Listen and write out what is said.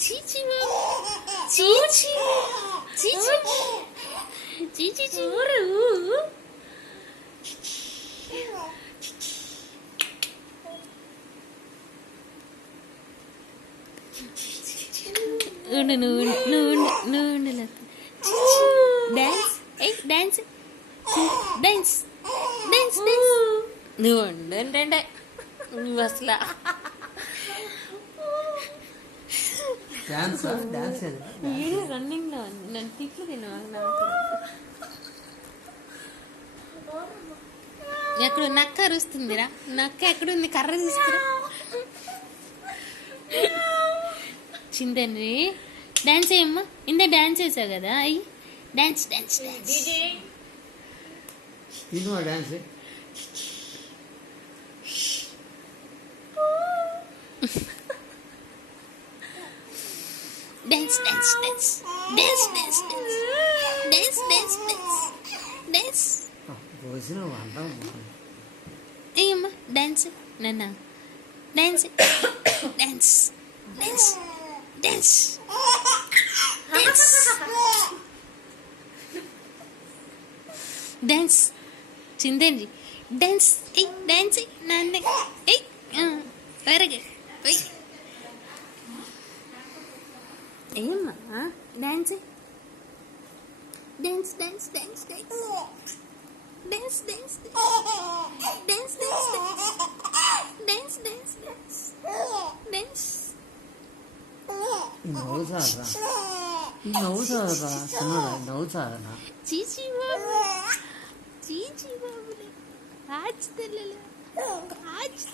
చీచి చీచి చీచి చీచి చూరు ఉండు నువ్వు dance dance dance dance dance నువ్వు ఉండండి నువ్వు అసలు రన్నింగ్ లో నన్ను తిట్లు తిన్నా ఎక్కడ నక్క అరుస్తుందిరా నక్క ఎక్కడుంది కర్ర తీసుకురా చిందని డాన్స్ అయ్యమ్మా ఇందా డాన్స్ వేసావు కదా అయ్యి dance dance dance dance dance dance dance dance dance dance dance dance dance భోజనం అంటాం అయ్యమ్మా డాన్స్ నాన్న dance dance dance dance dance dance చిందండి డాన్స్ డాన్స్ నాన్న వెరీ గుడ్ ఏమ్మా dance dance dance dance dance dance dance dance dance dance dance నవ్వుతారా నవ్వుతారా చీచి బాబు చీచి బాబులే ఆజ్ తెల్లలే ఆజ్